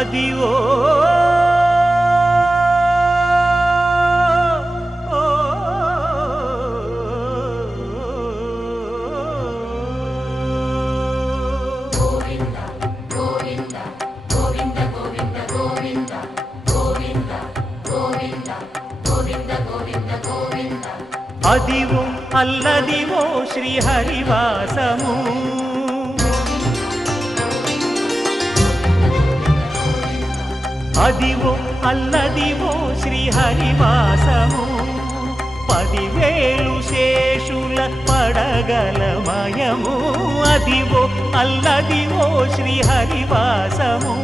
అదివో అదివో అల్లదివో శ్రీహరివాసము అదివో అల్లదివో శ్రీహరివాసము 10,000 శేషుల పడగలమయము అదివో అల్లదివో శ్రీహరివాసము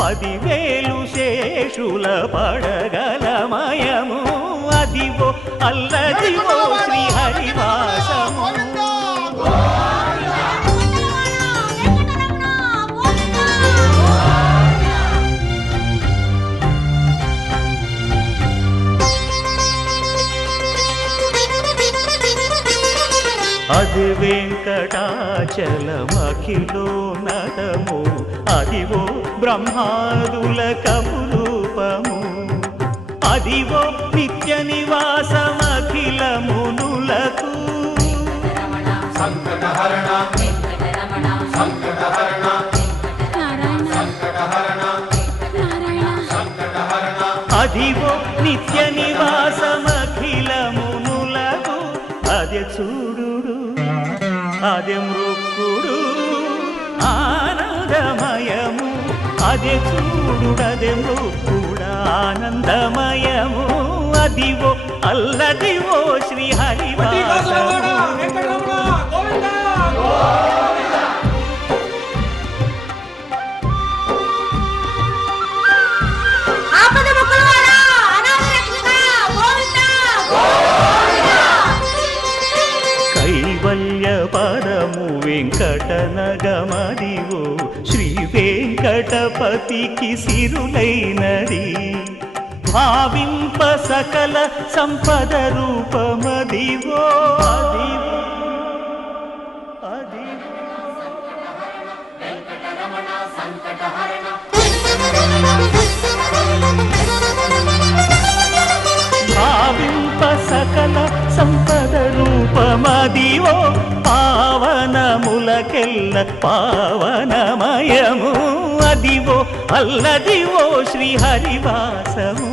10,000 శేషుల పడగలమయము అదివో అల్లదివో శ్రీహరివాసము అది వెంకటాచలమఖిలో నటము అదివో బ్రహ్మాదుల కపురూపము అదివో నిత్య నివాసమఖిల మునులకు సంకటహరణ సంకటహరణ సంకటహరణ అదివో నిత్య నివాసమఖిల మునులకు అదే చూడు అదే మృక్కుడు ఆనందమయము అదే చూడుడదే మృక్కుడు ఆనందమయము అదివో అల్లదివో శ్రీహరివాసము కైవల్య పరము వెంకటనగమదివో శ్రీ వెంకటపతికి సిరులైనది భావింప సకల సంపద రూపమదివో అదివో భావింప సకల సంపద రూపమదివో పావనములకెల్ల పావనమయము అదివో అల్లదివో శ్రీహరివాసము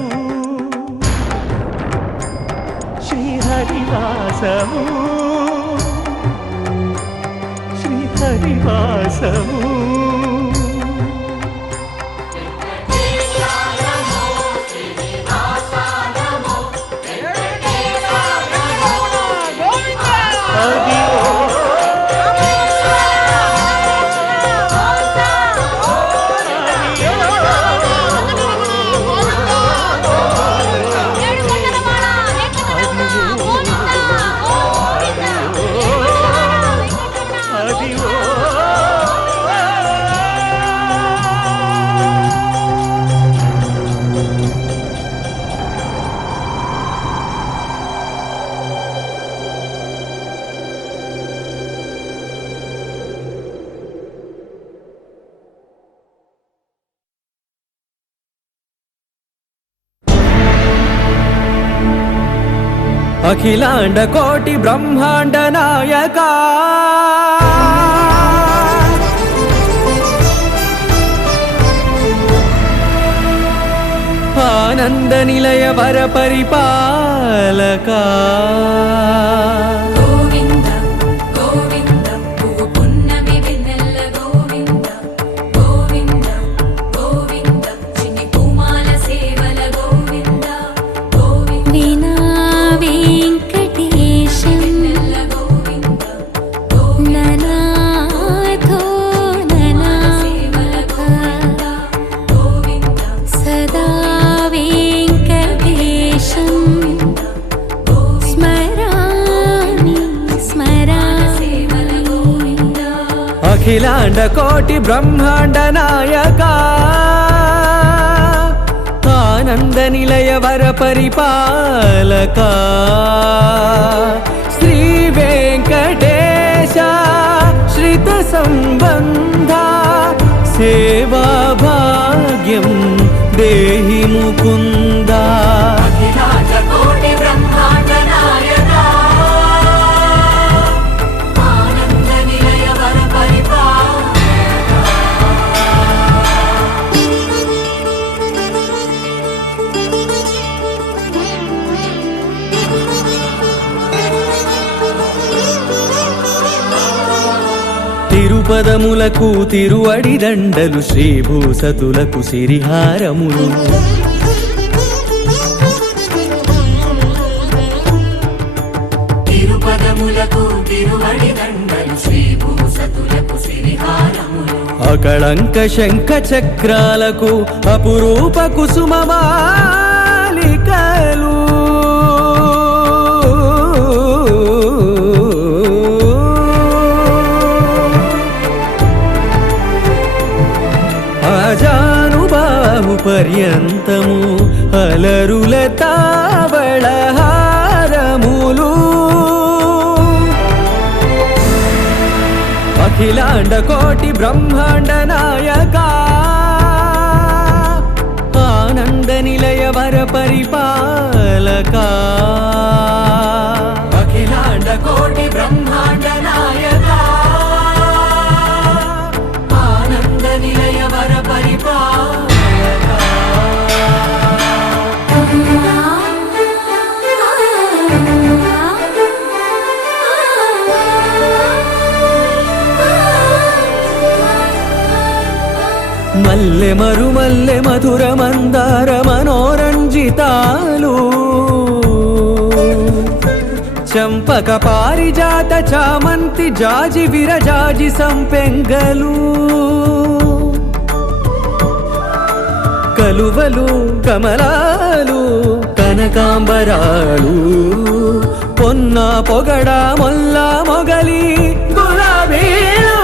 శ్రీహరివాసము శ్రీహరివాసము అఖిలాండ కోటి బ్రహ్మాండ నాయక ఆనంద నిలయ వర పరిపాలక అఖిలాండ కోటి బ్రహ్మాండ నాయక ఆనంద నిలయ వర పరిపాలక శ్రీ వెంకటేశ శ్రిత సంబంధ సేవా శరణం దేహి ముకుందా. అఖిలాండకోటి బ్రహ్మాండ నాయకా ఆనంద నిలయ వర పరిపాలకా. తిరుపదములకు తిరువడి దండలు శ్రీభూసతులకు సిరిహారములు. తిరుపదములకు తిరువడి దండలు శ్రీభూసతులకు సిరిహారములు. అకళంక శంఖ చక్రాలకు అపురూప కుసుమమాలికలు. అజానుబాహు పర్యంతము అలరుల తావళహారములు. అఖిలాండ కోటి బ్రహ్మాండ నాయకా ఆనంద నిలయ వర పరిపాలకా. అఖిలాండ కోటి బ్రహ్మాండ నాయకా ఆనంద నిలయ వర పరిపాలకా. మల్లె మరుమల్లె మధుర మందార మనోరంజితాలు. చంపక పారిజాత చామంతి జాజి విరజాజి సంపెంగలు. కలువలు కమలాలు కనకాంబరాలు పొన్న పొగడ మొల్ల మొగలి గులాబీలు.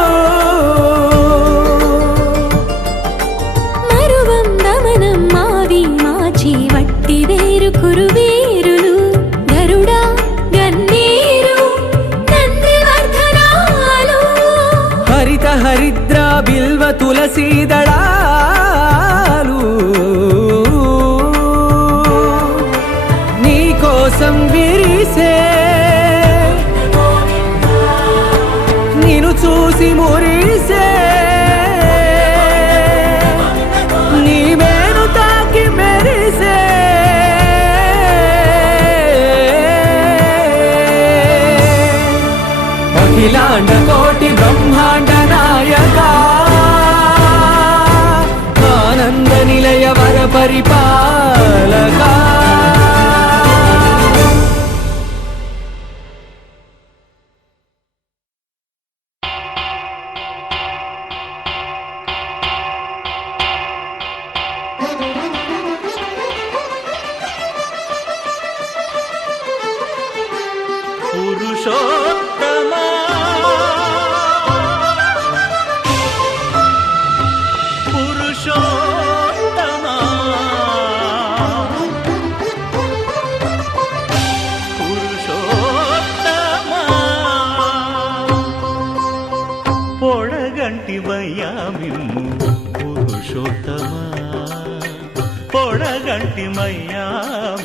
మరువందమనం మావి మాచి వట్టి వేరు కురువేరులు గరుడా గన్నేరు నందివర్ధనాలు. హరిత హరిద్ర బిల్వ తులసీదళాలు నీకోసం విరిసే నిన్ను చూసి మురిసే. నీ మేను తాకి మెరిసే. అఖిలాండ కోటి బ్రహ్మాండ నాయకా ఆనంద నిలయ వర పరిపాలకా. పురుషోత్తమా పురుషోత్తమా పురుషోత్తమా పొడగంటివయ్యా మిమ్ము పురుషోత్తమా పొడగంటిమయ్యా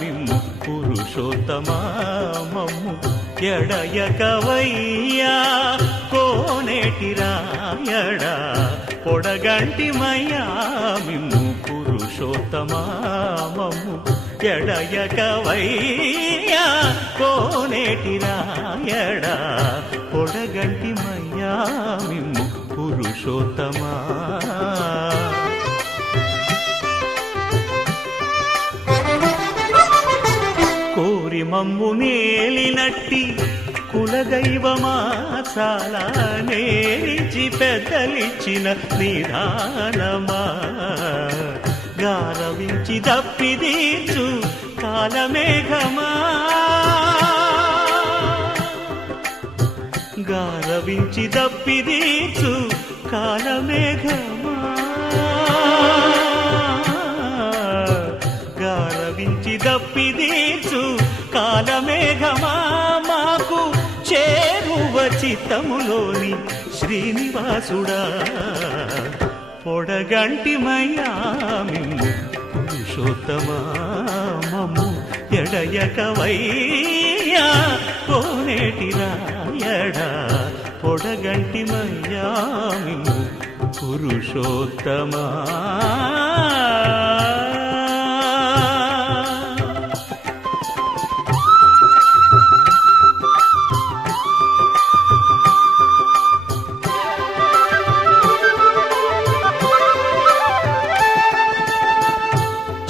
మిమ్ము పురుషోత్తమా మమ్ము ఎడయకవయ్యా కోనేటి రాయడా పొడగంటిమయ్యా మిమ్ము పురుషోత్తమా మమ్ము ఎడయకవయ్యా కోనేటి రాయడా పొడగంటిమయ్యా మిమ్ము పురుషోత్తమా. కోరి మమ్ము నేలినట్టి కులదైవమా చాలా నేరిచి పెద్దలిచ్చిన నిదానమా గారవించి దప్పిదీర్చు కాలమేఘమా గారవించి దప్పిదీర్చు కాలమేఘమా గారవించి దప్పిదీర్చు కాలమేఘమా మాకు చేరువ చిత్తములోని శ్రీనివాసుడా పొడగంటిమయ్యా మిమ్ము పురుషోత్తమా మమ్ము ఎడయకవయ్యా కోనేటి రాయడా పొడగంటిమయ్యా మిమ్ము పురుషోత్తమా.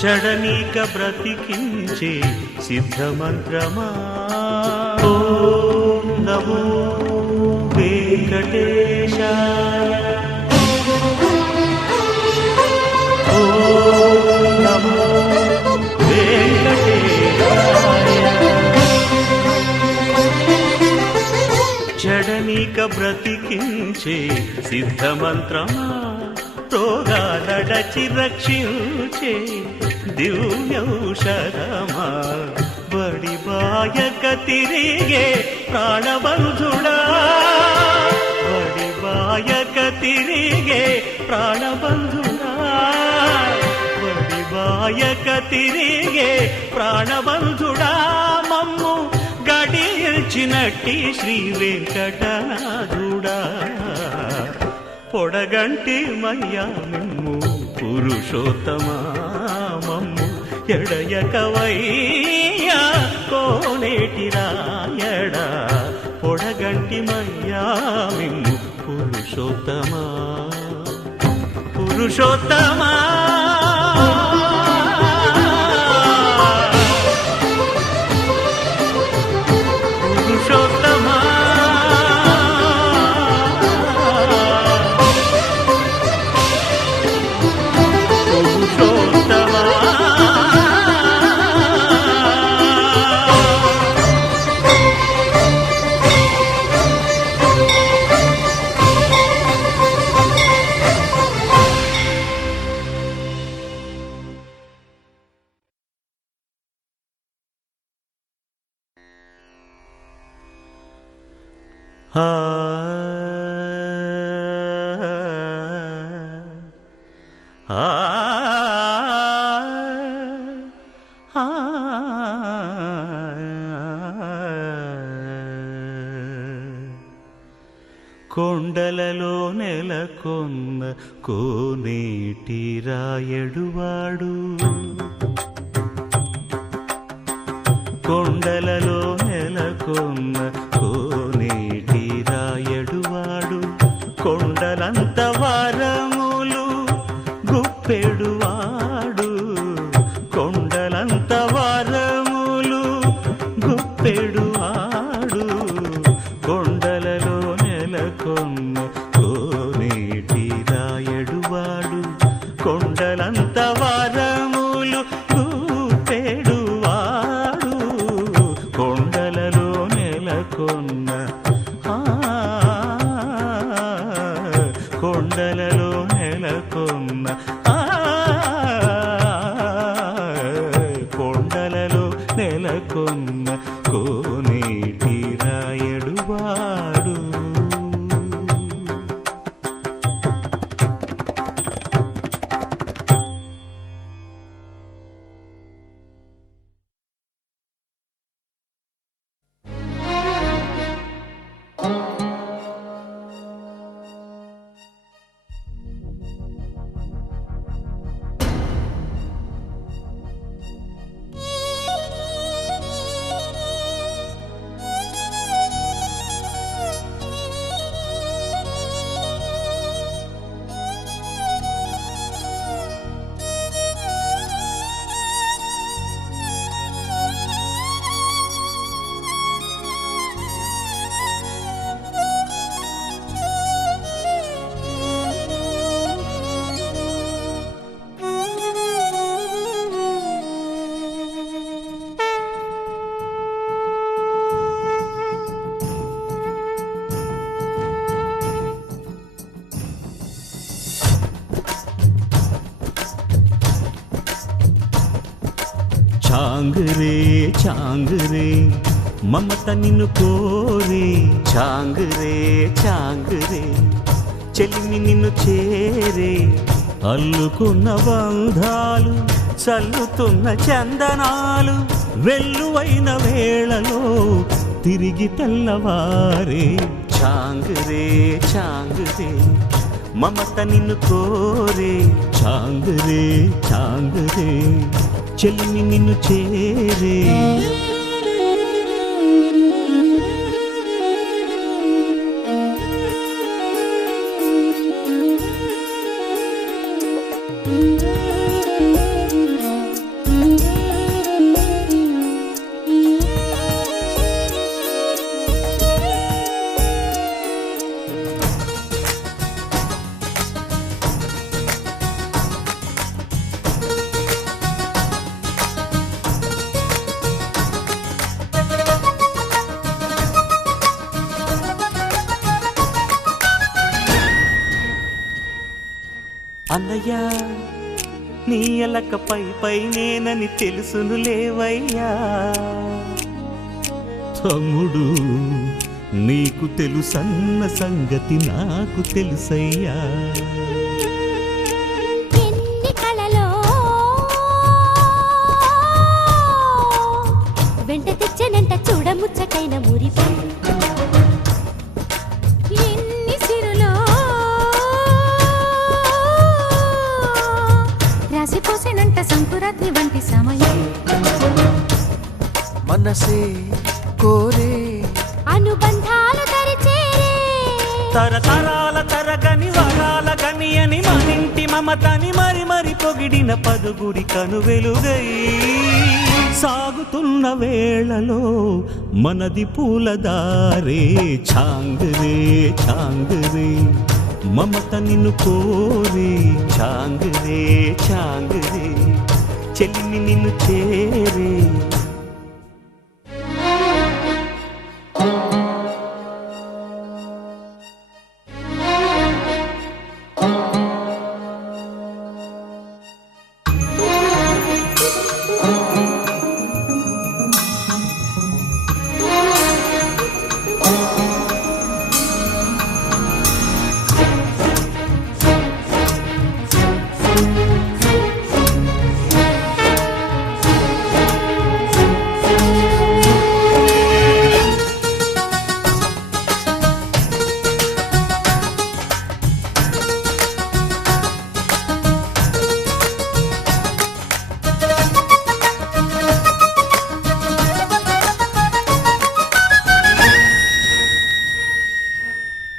చెడనీక బ్రతికించే సిద్ధమంత్రమా ఓం నమో వెంకటేశాయ ఓం నమో వెంకటేశాయ. చెడనీక బ్రతికించే సిద్ధమంత్రమా రోగాలడచి రక్షించే దివ్యౌషధమా బడి బాయక తిరిగే ప్రాణబంధుడా బడి బాయక తిరిగే ప్రాణబంధుడా బడి బాయక తిరిగే ప్రాణబంధుడా మమ్ము గడిచినట్టి శ్రీ వెంకటనాథుడా పొడగంటి మయ్యా మిమ్ము పురుషోత్తమా మమ్ము ఎడయకవయ్యా కోనేటి రాయడా పొడగంటి మయ్యా మిమ్ము పురుషోత్తమా పురుషోత్తమా. పురుషోత్తమా ఆ ఆ కొండలలో నెలకొన్న కోనేటి రాయడువాడు కొండలలో నెలకొన్న కోనేటి రాయడువాడు కొండలంత వారములు గుప్పెడువాడు కొండలంత వారములు గుప్పెడువాడు కొండలలో నెలకొన్న కోనేటి రాయడువాడు కొండలంత వారములు గుప్పెడువాడు కొండలలో నెలకొన్న కొండలలో నెలకొన్న కొండలలో నెలకొన్న కోనేటి రాయడువాడు. చాంగరే చాంగరే మమత నిన్ను కోరే చాంగరే చాంగరే చెలిమి నిన్ను చేరే అల్లుకున్న బంధాలు చల్లుతున్న చందనాలు వెల్లువైన వేళలో తిరిగి తెల్లవారే చాంగురే చాంగురే మమత నిన్ను కోరే చాంగురే చాంగురే చెలిమి నిన్ను చేరే అన్నయ్య నీ ఎలక పై నేనని తెలుసును లేవయ్యా తమ్ముడు నీకు తెలుసన్న సంగతి నాకు తెలుసయ్యా ఎన్ని కళలో వెంట తెచ్చనంట చూడముచ్చటైన మురిపై ఎన్ని సిరులో రాసిపోసేనంట సంకురాత్రి వంటి సమయం మనసే కోరే అనుబంధాలు తరిచేరే తరతరాల తరగని వరాల గని అని మనింటి మమతని మరి మరి పొగిడిన పదుగురి కను వెలుగై సాగుతున్న వేళలో మనది పూలదారే చాంగురే చాంగురే మమత నిన్ను కోరే చాంగురే చాంగురే చెలిమి నిన్ను చేరే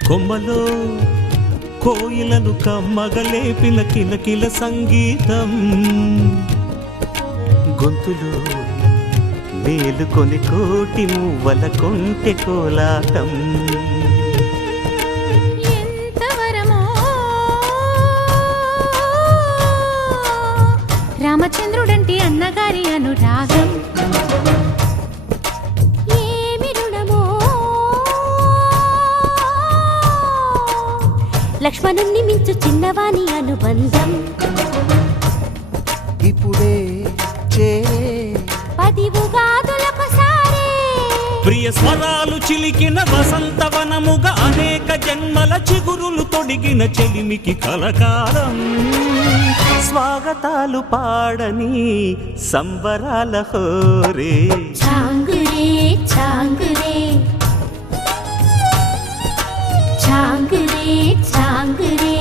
కొమ్మలో కోయిలను కమ్మగలేపిన కిలకిల సంగీతం గొంతులో మేలుకొని కోటి మువ్వల కొంటె కోలాటం ఎంతవరమో రామచంద్రుడంటి అన్నగారి అనురాగం ఏమి రుణమో లక్ష్మణుణ్ణి మించు చిన్నవాని అనుబంధం ఇప్పుడే చేరే 10 ఉగాదులొకసారే ప్రియ స్వరాలు చిలికిన వసంతవనముగా అనేక జన్మల చిగురులు తొడిగిన చెలిమికి కలకాలం స్వాగతాలు పాడని సంబరాల హోరే చాంగురే చాంగురే చాంగురే చాంగురే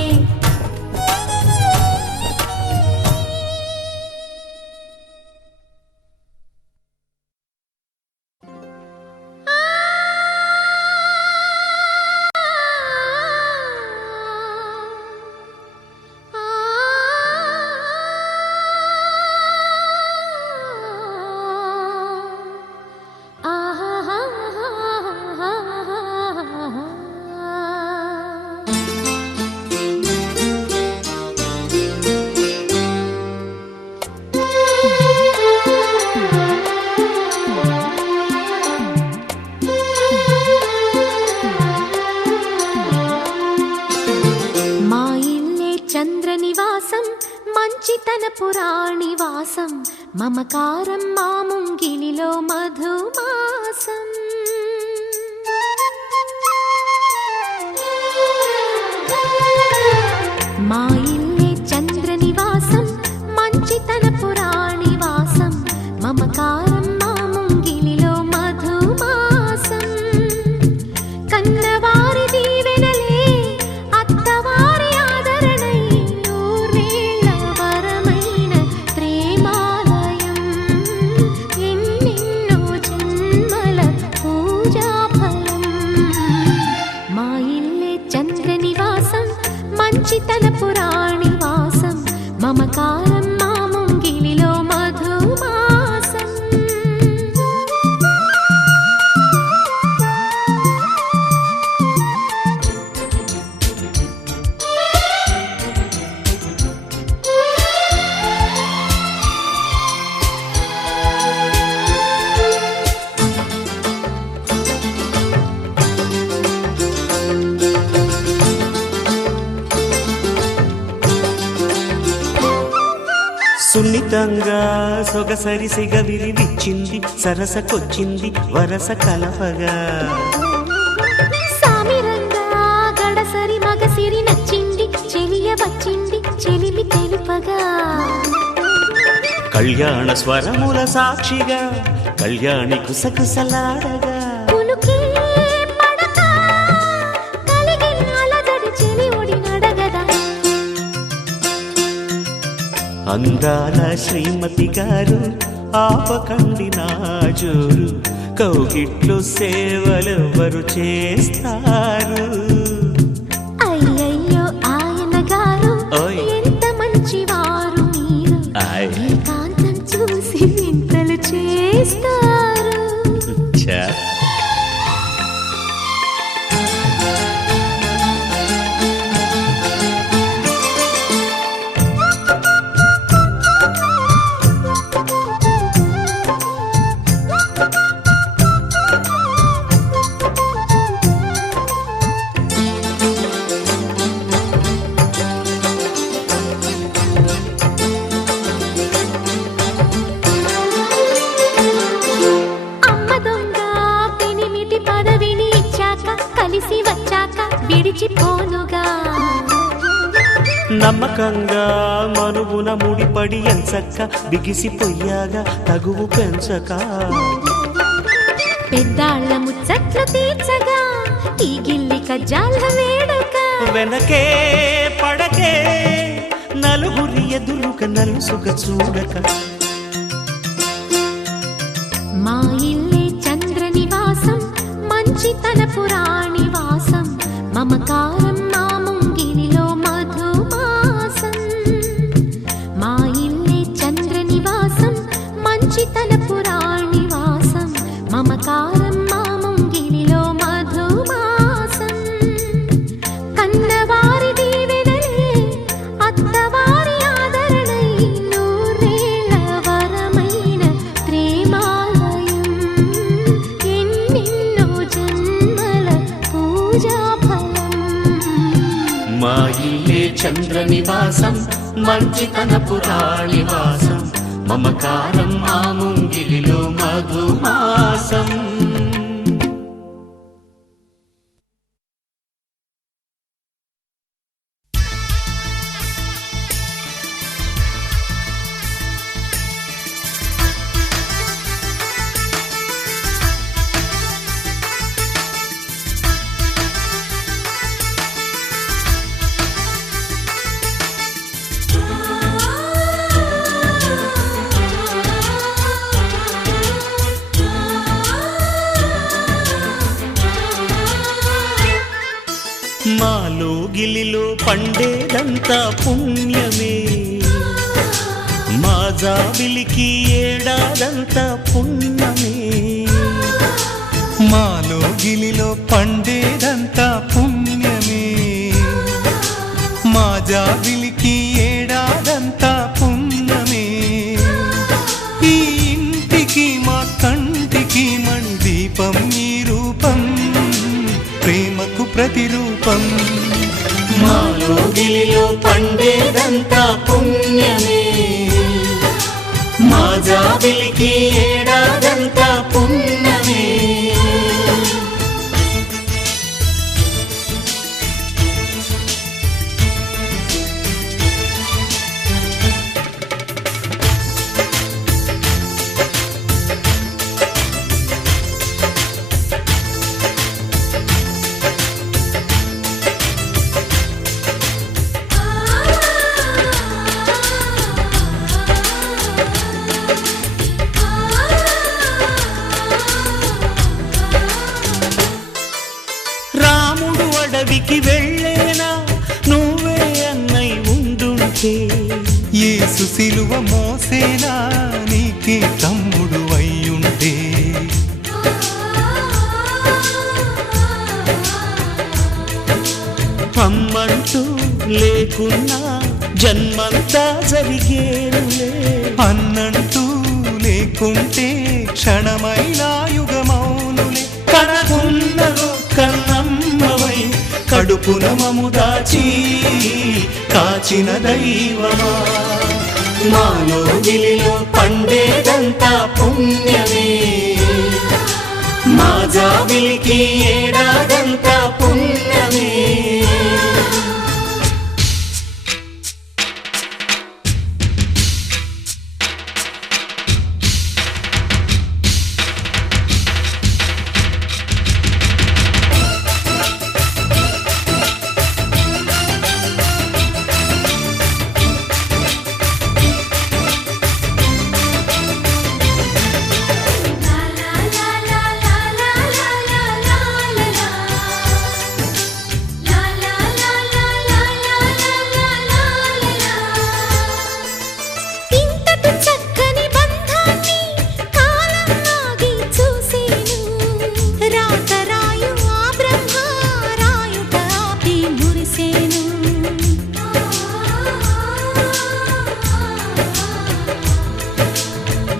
మంచితన పురాణివాసం మమకారం మా ముంగిలిలో మధుమాసం సున్నితంగా సొగసరి సిగవిరి విచ్చింది సరసకొచ్చింది వరస కలపగా సామిరంగా గడసరి మగసిరి నచ్చింది చెలియ వచ్చింది చెలిమి తెలుపగా కళ్యాణ స్వరముల సాక్షిగా కళ్యాణి కుసకుసలాడగా కులుకే పడక కలిగిన అలజడి చెలి ఒడి నడగదా అందాల శ్రీమతి గారు ఆపకండి నా జోరు కౌగిట్లో సేవలెవ్వరు చేస్తారు అయ్యయ్యో ఆయన గారు ఓయ్. ఎంత మంచివారు మీరు ఆయ్. ఏకాంతం చూసి వింతలు చేస్తారు ఛా. అమ్మ దొంగ పెనిమిటి పదవిని ఇచ్చాక కలిసి వచ్చాక విడిచిపోనుగా నమ్మకంగా మనువున ముడిపడి ఎంచక్క బిగిసిపోయాగా తగువు పెంచక పెద్దాళ్ళ ముచ్చట్లు తీర్చగా ఈ గిల్లి కజ్జాల వేడుక వెనకే పడకే నలుగురి ఎదురుగా నలుసుగా చూడక మా ఇల్లే చంద్ర నివాసం మంచితన పురాణివాసం మమకారం మా ముంగినిలో మధుమాసం మా ఇల్లే చంద్ర నివాసం మంచితన పురాణివాసం మమకారం మా ముంగినిలో మధుమాసం కన్నవారి దీవెనలే అత్తవారి ఆదరణై నూరేళ్ల వరమైన ప్రేమాలయం ఎన్నెన్నో జన్మల పూజా ఫలం మా ఇల్లే చంద్ర నివాసం మంచితన పురాణివాసం మమకారం మా ముంగిలిలో మధుమాసం మాలో గిలిలో పండేదంతా పుణ్యమే మా జాబిలికి ఏడాదంతా పుణ్యమే మాలో గిలిలో పండేదంతా పుణ్యమే మా జాబిలికి ఏడాదంతా పుణ్యమే ఈ ఇంటికి మా కంటికి మణిదీపం ఈ రూపం ప్రేమకు ప్రతిరూపం మాలో గిలిలో పండేదంతా పుణ్యమే మా జాబిలికి ఏడాదంతా పుణ్యమే రాముడు అడవికి వెళ్ళేనా నువ్వే అన్నై ఉండుంటే యేసు సిలువ మోసేనా నీకే తమ్ముడు అయ్యుంటే అమ్మంటూ లేకున్నా జన్మంతా జరిగేనులే అన్నంటూ లేకుంటే క్షణమైనా యుగమౌనులే కనకున్నదో కన్నమ్మవై కడుపున మము దాచి కాచిన దైవమా మాలో గిలిలో పండేదంతా పుణ్యమే మా జాబిలికి ఏడాదంతా పుణ్యమే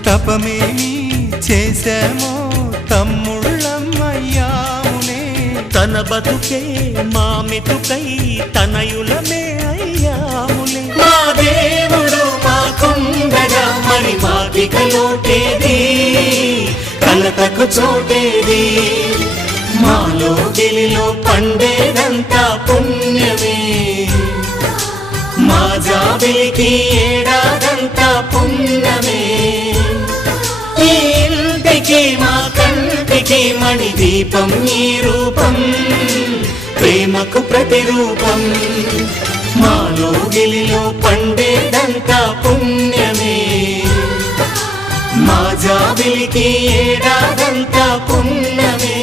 తపమేమి చేశామో తమ్ముళ్ళమ్మయ్యామునే తన బతుకే మా మెతుకై తనయులమే అయ్యాములే మా దేవుడు మాకుండగా మరి మాకిక లోటేది కలతకు చోటేది మాలో గిలిలో పండేదంతా పుణ్యమే మా జాబిలికి ఏడాదంతా పుణ్యమే ఈ ఇంటికి మా కంటికి మణి దీపం ఈ రూపం ప్రేమకు ప్రతిరూపం మాలో గిలిలో పండేదంతా పుణ్యమే మా జాబిలికి ఏడాదంతా పుణ్యమే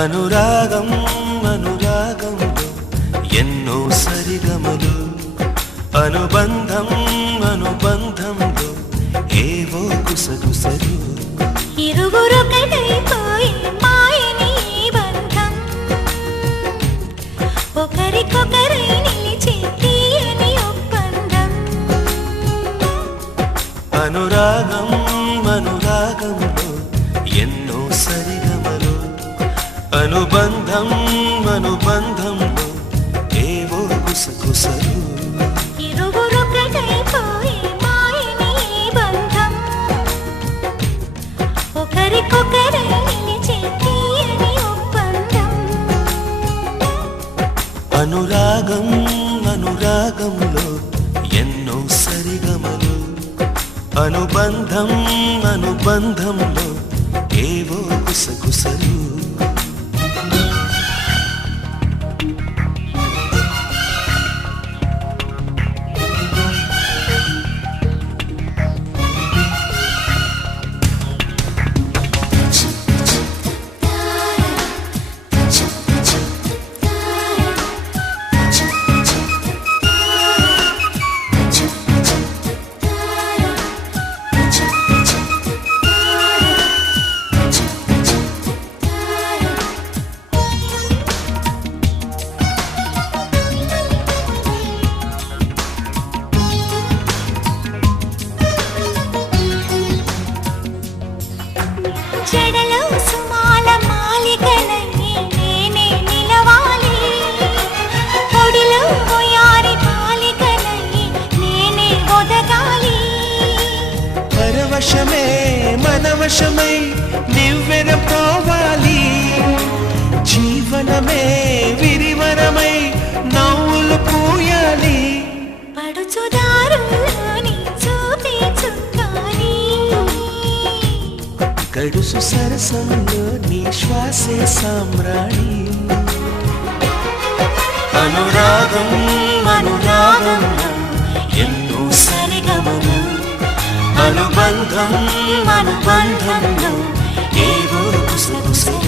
అనురాగం అనురాగంలో ఎన్నో సరిగమలు అనుబంధం అనుబంధంలో ఏవో గుసగుసలు ఇరువురొకటైపోయి మాయని బంధం ఒకరికొకరై నిలిచే తీయని ఒప్పందం అనురాగం అనురాగంలో ఎన్నో సరిగమలు అనుబంధం అనుబంధంలో ఏవో గుసగుసలు ఇరువురొకటైపోయి మాయని బంధం ఒకరికొకరై నిలిచే తీయని ఒప్పందం అనురాగం అనురాగంలో ఎన్నో సరిగమలు అనుబంధం అనుబంధంలో ఏవో గుసగుసలు చెడలో సుమాల మాలికలై నేనే నిలవాలి పొడిలో పోయారి మాలికలై నేనే ఒదగాలి పరవశమే మనవశమై నివ్వెన పోవాలి జీవనమే విరివరమై నవ్వులు పూయాలి పడుచుదారులోని చూపే చుక్కాని గడుసు సరసంలో నీ శ్వాసే సామ్రాణి అనురాగం అనురాగంలో ఎన్నో సరిగమలు అనుబంధం అనుబంధంలో ఏవో గుసగుసలు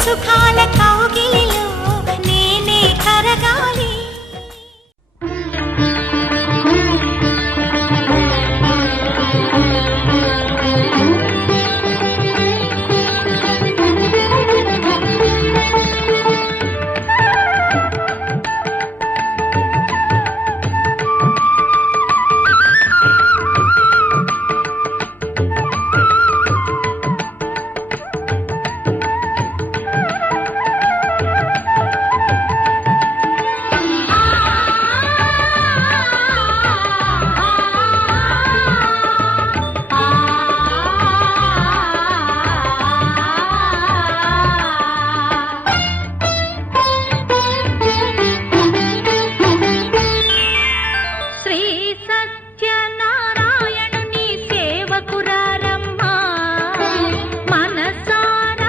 సుఖాల కౌగిలిలో నేనే కరగాలి మనసార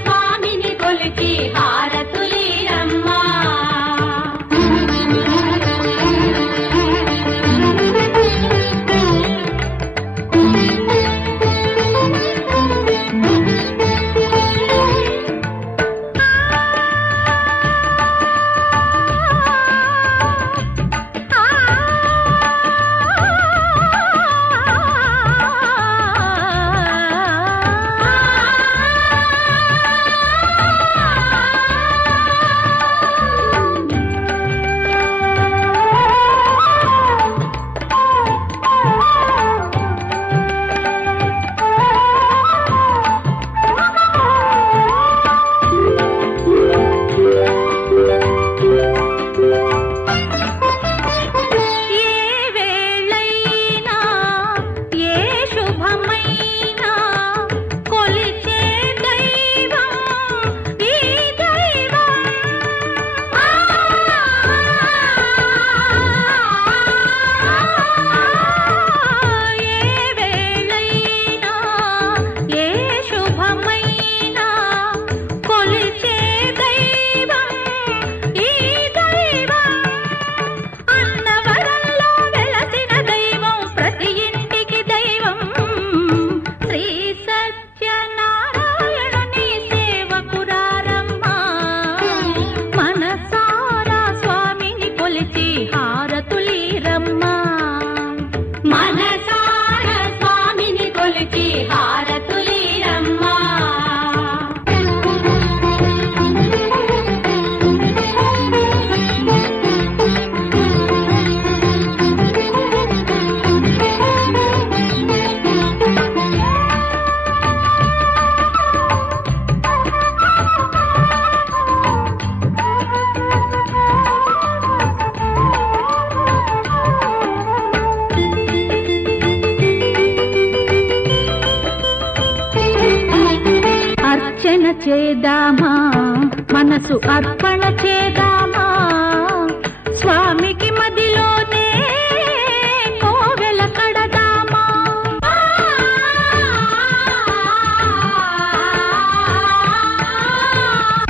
స్వామిని కొలిచి హారతులీరమ్మ చేద్దామా మనసు అర్పణ చేద్దామా స్వామికి మదిలోనే కోవెల కడదామా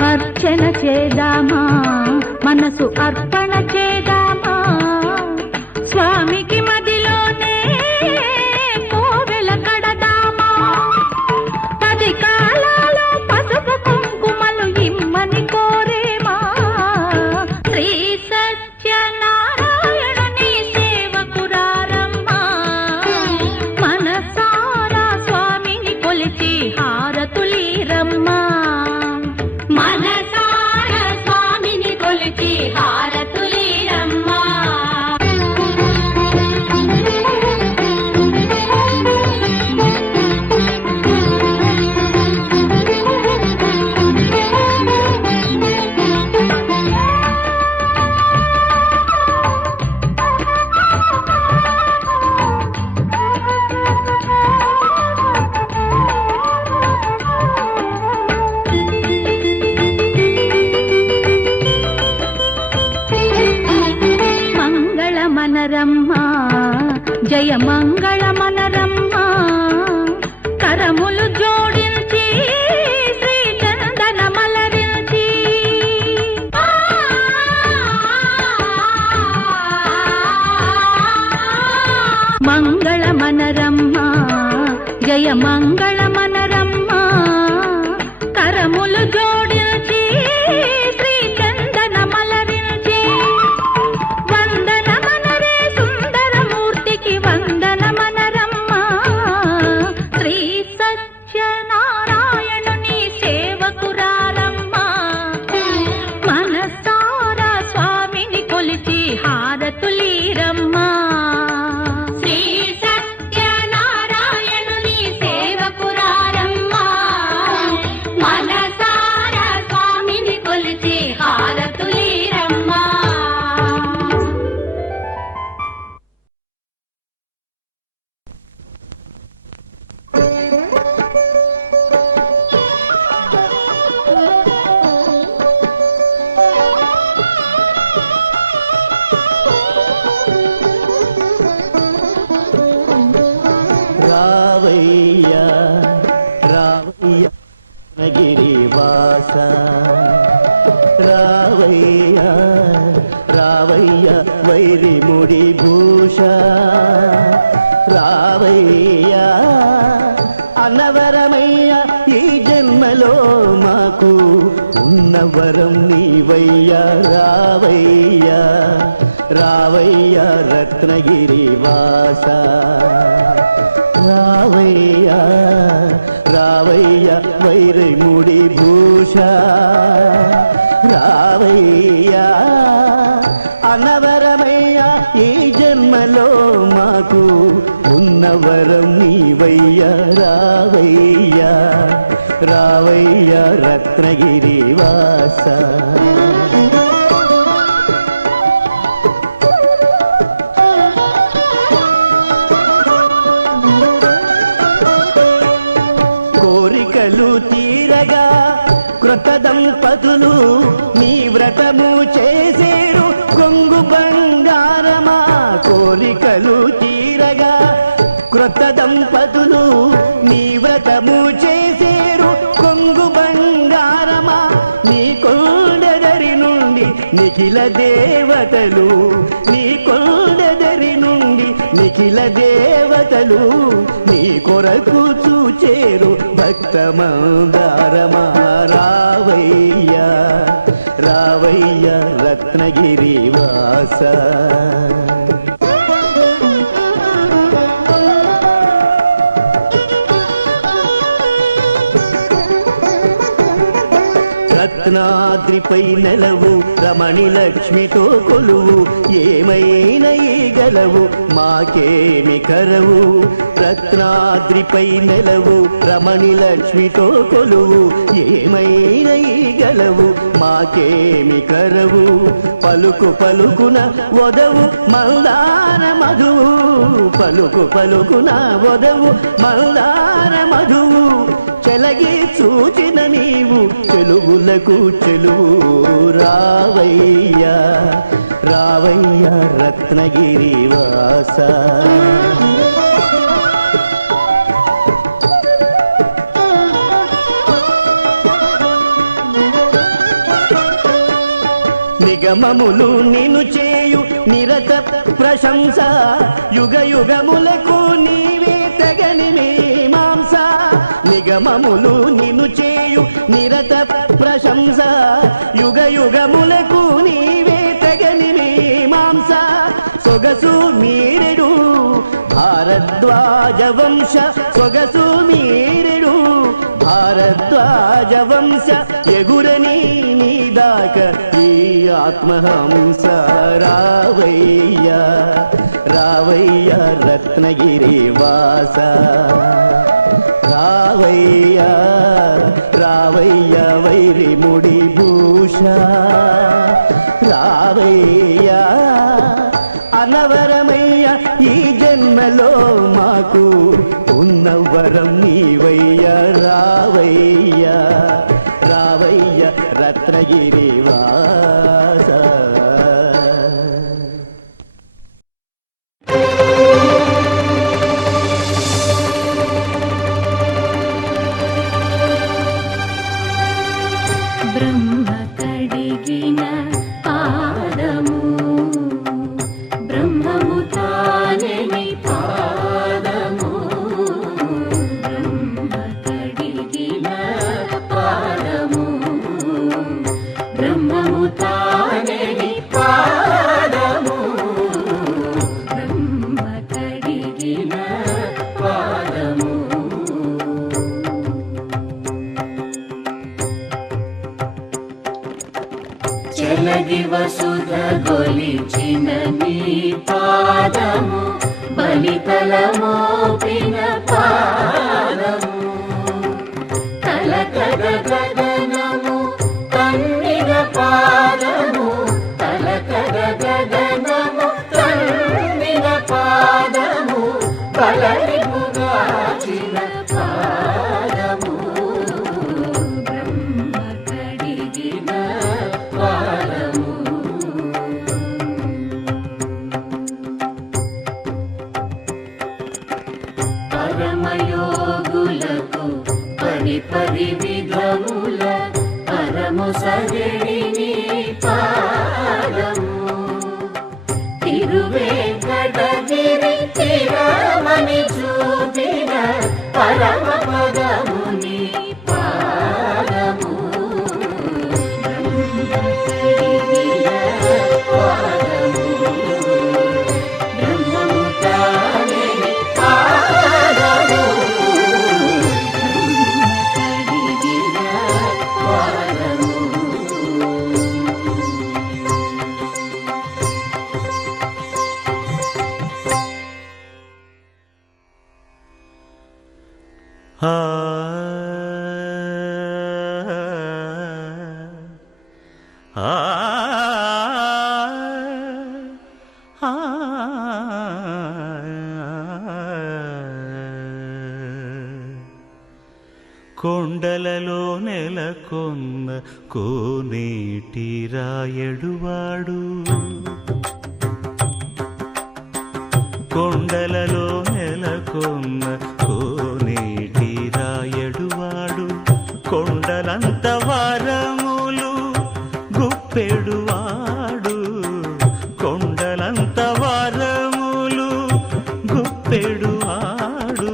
అర్చన చేద్దామా మనసు అర్పణ చేద్దామా స్వామికి మదిలోనే కోవెల కడదామా 10 కాలాలో పసుపు కుంకుమలు ఇమ్మని కోరేమా శ్రీ సత్యనారాయణుని సేవకురారమ్మా మనసారా స్వామిని కొలిచి హారతులీరమ్మా మనసారా స్వామిని కొలిచి హారతులీరమ్మా మంగళమనరమ్మా జయ మంగళమనరమ్మా కరములు జోడించి శ్రీ చందన మలరించి మంగళమనరమ్మా జయ మంగళమనరమ్మా కరములు జోడించి శ్రీ చందన మలరించి వందనమనరే సుందరమూర్తికి వందనమనరమ్మా శ్రీ సత్యనారాయణుని సేవకురారమ్మా మనసారా స్వామిని కొలిచి హారతులీరమ్మా శ్రీ సత్యనారాయణుని సేవకురారమ్మా మనసారా స్వామిని కొలిచి హారతులీరమ్మా రావయ్యా రావయ్యా నగిరివాస రావయ్యా రావయ్యా వైరిముడి భూష రావయ్యా అన్నవరమయ్యా ఈ జన్మలో మాకు ఉన్నవరం నీవయ్యా రావయ్యా రావయ్యా రత్నగిరివాస రావయ్యా రావయ్యా వైరముడి భూష రావయ్యా అనవరమయ్యా ఈ జన్మలో మాకు ఉన్నవరం నీవయ్యా రావయ్యా రావయ్యా రత్నగిరివాస తీరగా కృత దంపతులు నీ వ్రతము చేసేరు కొంగు బంగారమా కోరికలు తీరగా కృత దంపతులు నీ వ్రతము చేసేరు కొంగు బంగారమా నీ కొండదరి నుండి నిఖిల దేవతలు నీ కొండదరి నుండి నిఖిల దేవతలు నీ కొరకు చూచేరు భక్తమందారమా రావయ్యా రావయ్యా రత్నగిరివాస రత్నాద్రిపై నెలవు రమణి లక్ష్మితో కొలువు ఏమైనా గలవు మాకేమి కరవు రత్నాద్రిపై నెలవు రమణి లక్ష్మితో కొలువు ఏమైనా గలవు మాకేమి కరవు పలుకు పలుకున వదవు మందార మధువు పలుకు పలుకున వదవు మందార మధువు చెలగి చూచిన నీవు సిరులకు చెలువు రావయ్యా రావయ్యా రత్నగిరి వాస. నిగమములు నిను చేయు నిరత ప్రశంస యుగ యుగములకు నీవే తగని మీమాంస. నిగమములు నిను చేయు నిరత ప్రశంస యుగ యుగములకు నీవే తగని మీమాంస. సొగసు మీరెడు భారద్వాజ వంశ సొగసు మీరెడు భారద్వాజ వంశ ఎగురని నీదాక ఈ ఆత్మహంస. రావయ్యా రావయ్యా రత్నగిరి వాస. రావయ్యా రావయ్యా వైరి ముడి భూష. రావయ్యా అనవరమయ్య ఈ జన్మలో మాకు ఉన్నవరం నీవయ్యా. రావయ్యా రావయ్యా రత్నగిరి వాస. బ్రహ్మ కడిగిన పాదము బ్రహ్మము తానెని పాదము. బ్రహ్మ కడిగిన పాదము బ్రహ్మము తానెని పాదము. బ్రహ్మ కడిగిన పాదము. చలగి వసుధ గొలిచిన నీ పాదము బలితల మోపిన పాదము. తలకగ గగనము తన్నిన పాదము తలకగ గగనము తన్నిన పాదము. బలరిపుగాచిన పాదము. బ్రహ్మ కడిగిన పాదము. పరమయోగులకు పరి విధముల పరము సగడి నీ పాదము. తిరువేంకటగిరి తిరమని చూపిన పరమ పదము నీ పాదము. బ్రహ్మ కడిగిన పాదము. బ్రహ్మము తానెని పాదము. బ్రహ్మ కడిగిన పాదము. ఆ ఆ ఆ కొండలలో నెలకొన్న కోనేటి రాయడువాడు. కొండలలో నెలకొన్న కోనేటి రాయడువాడు. కొండలంత వారములు గుప్పెడువాడు. కొండలంత వారములు గుప్పెడువాడు.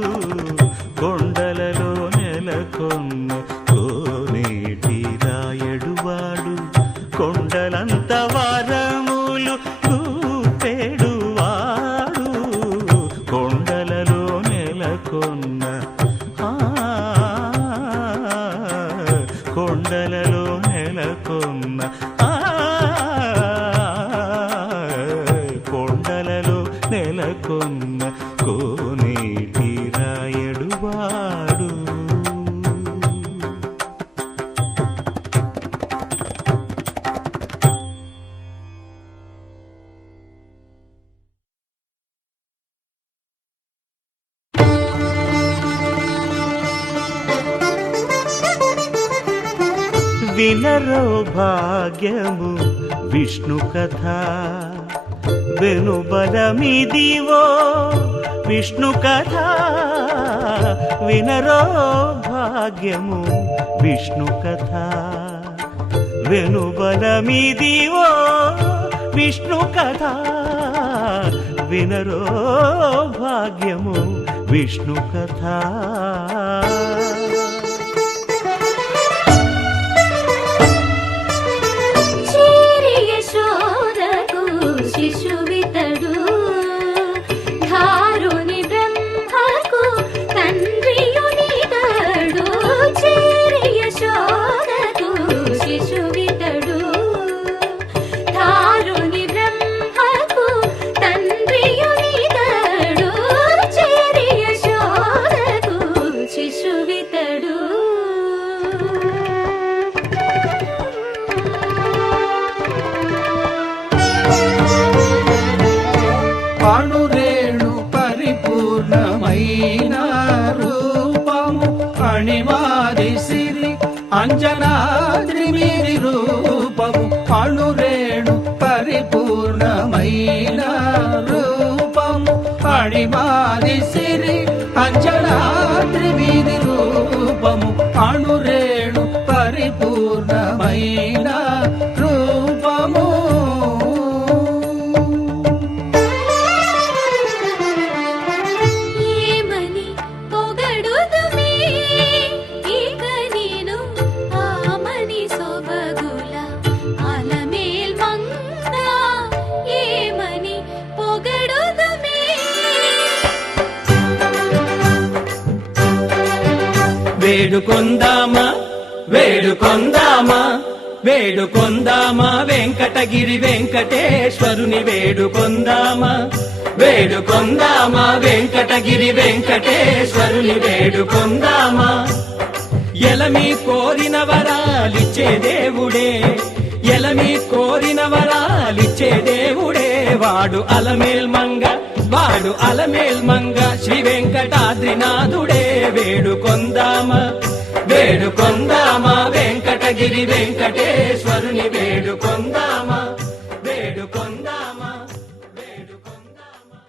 కొండలలో నెలకొన్న కోనేటి రాయడువాడు. కొండలంత వారములు గుప్పెడువాడు. కొండలలో నెలకొన్న కొండలలో నెలకొన్న కొండలలో నెలకొన్న కోనేటి రాయడువాడు. వినరో భాగ్యము విష్ణు కథ వెనుబలమిదివో విష్ణు కథ వినరో భాగ్యము విష్ణు కథ వెనుబలమిదివో విష్ణు కథ వినరో భాగ్యము విష్ణు కథ చేరి యశోదకు శిశువితడు ధారుని బ్రహ్మకు తండ్రియునితడు చేరి యశోదకు శిశువితడు ధారుని బ్రహ్మకు తండ్రియునితడు చేరి యశోదకు శిశువితడు అణురేణు పరిపూర్ణమైన రూపము అణిమాది సిరి అంజనాద్రి మీరి రూపము అణురేణు పరిపూర్ణమైన రూపము అణిమాది సిరి అంజనాద్రి మీరి రూపము అణురేణు పరిపూర్ణమైన రూపము ఏమని పొగడుదుమే ఇక నేను ఆమని సొబగుల అలమేల్ మంగ ఏమని పొగడుదుమే వేడుకొందామా వేడుకొందామా వేడుకొందామా వెంకటగిరి వెంకటేశ్వరుని వేడుకొందామా వేడుకొందామా వెంకటగిరి వెంకటేశ్వరుని వేడుకొందామా ఎలమి కోరిన వరాలిచ్చే దేవుడే ఎలమి కోరిన వరాలిచ్చే దేవుడే వాడు అలమేల్ మంగ వాడు అలమేల్ మంగ శ్రీ వెంకటాద్రినాథుడే వేడుకొందామా వేడుకొందామా వెంకటగిరి వెంకటేశ్వరుని వేడుకొందామా వేడుకొందామా వేడుకొందామా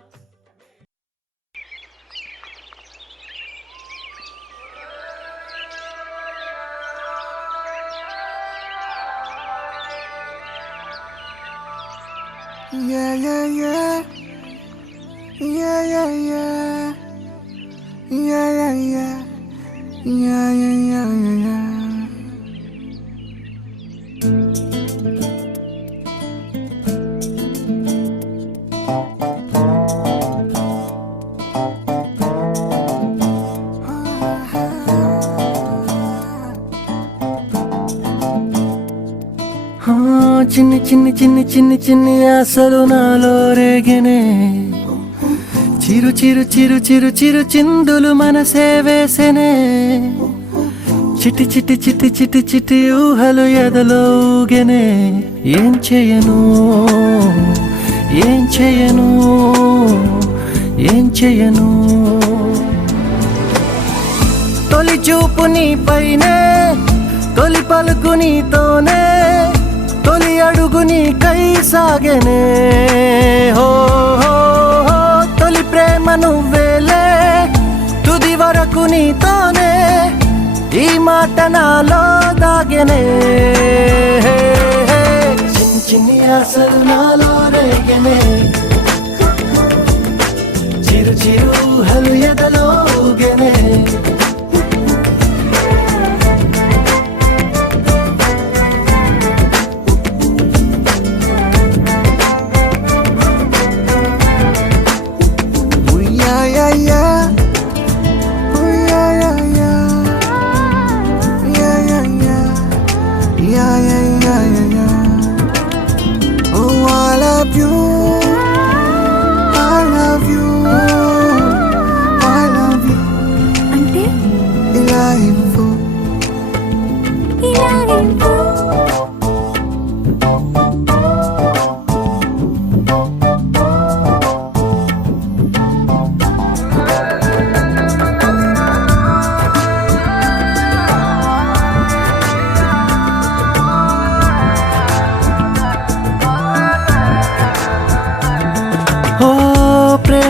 Yeah, yeah, yeah. Yeah, yeah, yeah. Yeah, yeah, yeah. Yeah, yeah, yeah, yeah, yeah. చిన్ని చిన్ని చిన్ని చిన్ని చిన్ని ఆశలు నాలో రేగినే చిరు చిరు చిరు చిరు చిరు చిందులు మనసే వేసెనే చిటి చిటి చిటి చిటి చిటి ఊహలు ఎదలో ఊగెనే ఏం చేయను ఏం చేయను ఏం చేయను తొలి చూపు నీ పైనే తొలి పలుకు నీతోనే తొలి అడుగు నీకై సాగెనే హో హో హో తొలి ప్రేమ నువ్వేలే తుది వరకు నీతోనే ఈ మాట నాలో దాగెనే చిన్ని చిన్ని ఆశలు నాలో రేగెనే చిరు చిరు ఊహలు ఎదలో ఊగెనే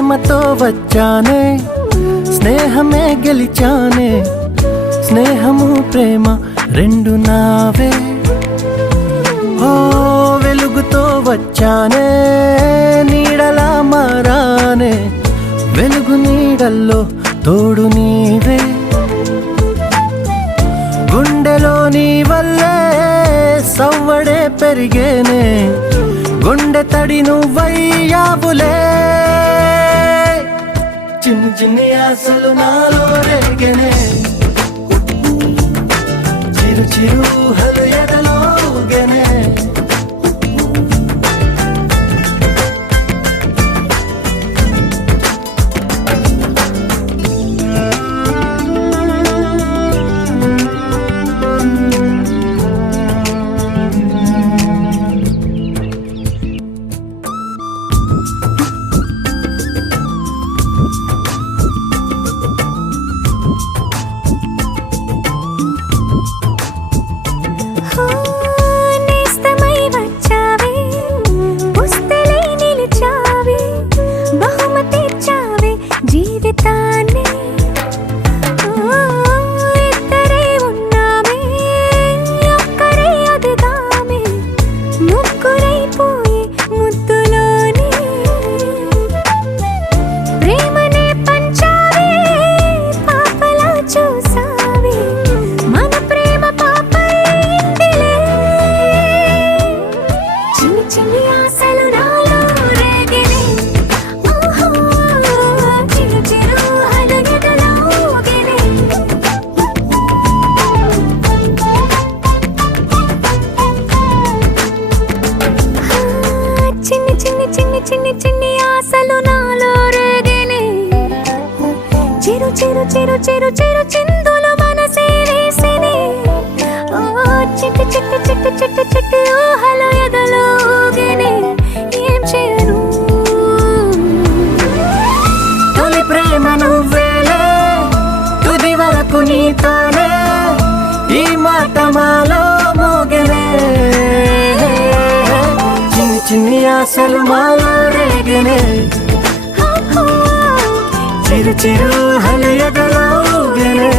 ప్రేమతో వచ్చానే స్నేహమే గెలిచానే స్నేహము ప్రేమ రెండు నావే ఓ వెలుగుతో వచ్చానే నీడలా మారానే వెలుగు నీడల్లో తోడు నీవే గుండెలో నీ వల్లే సవ్వడే పెరిగేనే గుండె తడి నువ్వయ్యావులే చిన్ని చిన్ని ఆశలు నాలో రేగనే చిరు చిరు ఊహలు ఎదలో ఊగెనే నేస్తమై వచ్చావే పుస్తలై నిలిచావే బహుమతి ఇచ్చావే జీవితాన్ని ఇద్దరే ఉన్నామే ఒక్కరే అదిగామే ముగ్గురైపోయి ముద్దులోనే ప్రేమనే పంచావే పాపలా చూసావే మన ప్రేమ పాపైందిలే చిన్ని చిన్ని ఆశలు నాలో రేగినే ఓహో చిరు చిరు అలగెదలో ఊగినే చిన్ని చిన్ని చిన్ని చిన్ని చిన్ని ఆశలు నాలో రేగినే చిరు చిరు చిరు చిరు చిరు చిందులు మనసే వేసినే ఓ చిట్టి చిట్టి చిట్టి చిట్టి చిట్టి ఊహలు ఎదలో ఊగినే ఏం చేయను తొలి ప్రేమ నువ్వేలే తుది వరకు నీతోనే ఈ మాట మాలో మోగనే చిన్ని చిన్ని ఆశలు మాలో రేగనే చిరు చిరు ఊహలు ఎదలో ఊగెనే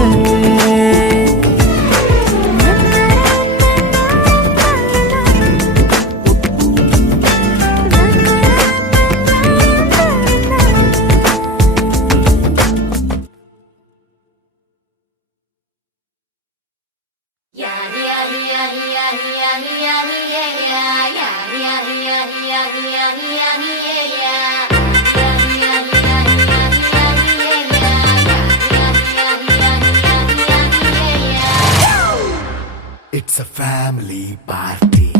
It's a family party.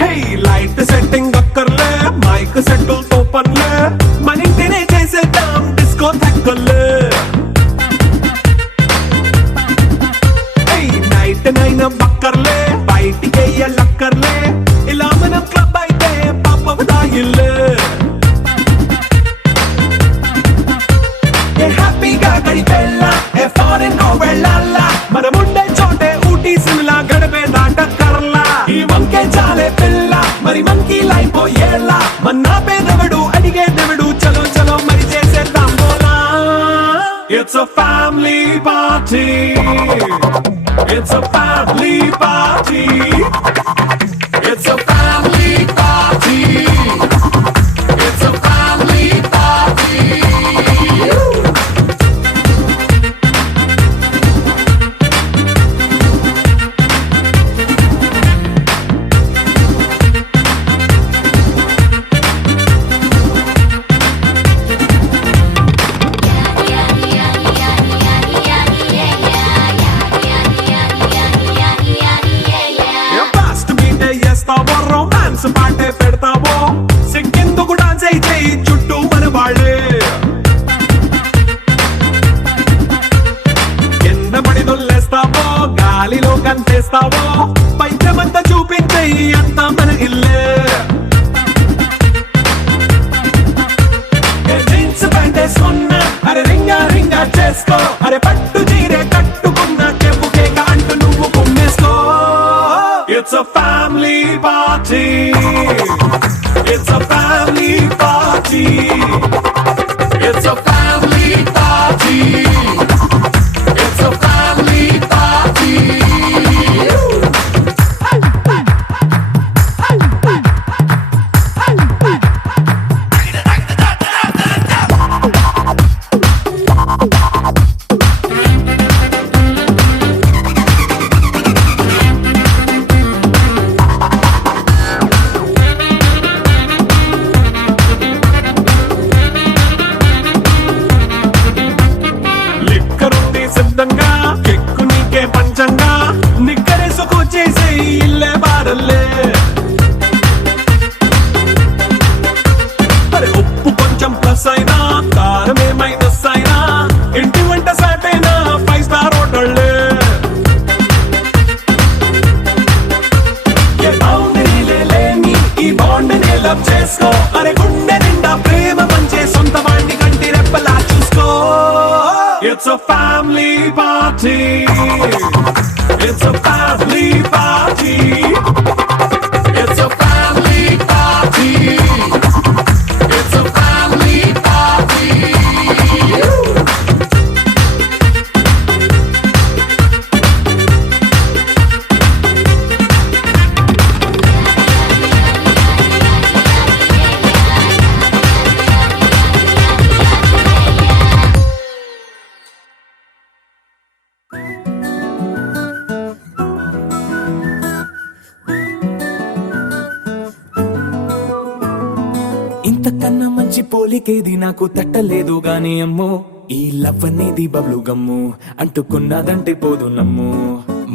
Hey, light setting అక్కర్లే మైక్ సెట్టుల్ తో పర్లే మన ఇంటినే చేసేద్దాం డిస్కో థక్కర్లే నైట్ నైన్ బక్కర్లే బయటికి లక్కర్లే ఇలా మనం క్లబ్ అయితే పాపదాయిల్లే హ్యాపీగా గడిపెళ్ళా ఏ ఫారెన్ వెళ్ళాలా మనం ఉండే చోటే ఊటీ సిమ్లా గడిపే దాటక్కర్లా ఈ వంకే చాలే పిల్ల మరి మంకీ లైఫ్ ఏళ్ళ మన్నా పేదవడు అడిగేదెవడు చలో చలో మరి చేసేద్దాం బోలా It's a family party. It's a family party. It's a family party. It's a family party. Romance పాటే పెడతావో సిక్కిందుకు డాన్స్ అయితే చుట్టూ మన వాళ్ళే కింద పడి దొల్లేస్తావో గాలిలో కంటేస్తావో పైచమంతా చూపించే అంతా మన ఇల్లే అరే పట్టు చీరే కట్టుకున్న చెప్పుకే అంటూ నువ్వు కుమ్మేసుకో. It's a family party. It's a family party. It's a family party. It's a family party. లిక్కరుంది సిద్ధంగా కెక్కు నీకే పంచంగా నిక్కరేసుకు చేసే ఇల్లే బారల్లే. అరే ఉప్పు కొంచెం ప్లస్ అయినా కారమే మైనస్ అయినా ఇంటి వంట సాటైనా 5 స్టార్ హోటళ్ళే. ఏ బౌండరీలే లేని ఈ బాండ్ని లవ్ చేసుకో. అరే గుండె నిండా ప్రేమ పంచే సొంత వాణ్ణి కంటి రెప్పలా చూసుకో. It's a family party. It's a family party. It's a family party. It's a family party. ఇంతకన్నా మంచి పోలికేది నాకు తట్టలేదు గాని అమ్మో, ఈ లవ్ అనేది బబ్లు గమ్ము అంటుకున్నదంటే పోదు నమ్ము.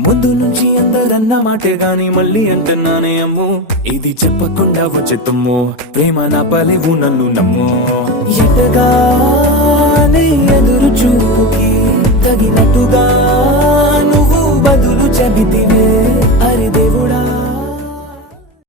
ముందు నుంచి అందరన్న మాటే గాని మళ్ళీ అంటున్నానే అమ్ము, ఇది చెప్పకుండా వచ్చే తుమ్ము ప్రేమ నా పలేవు నన్ను నమ్ము. ఎటగానే ఎదురు చూకి తగినట్టుగా నువ్వు బదులు చెబితివే. అరే దేవుడా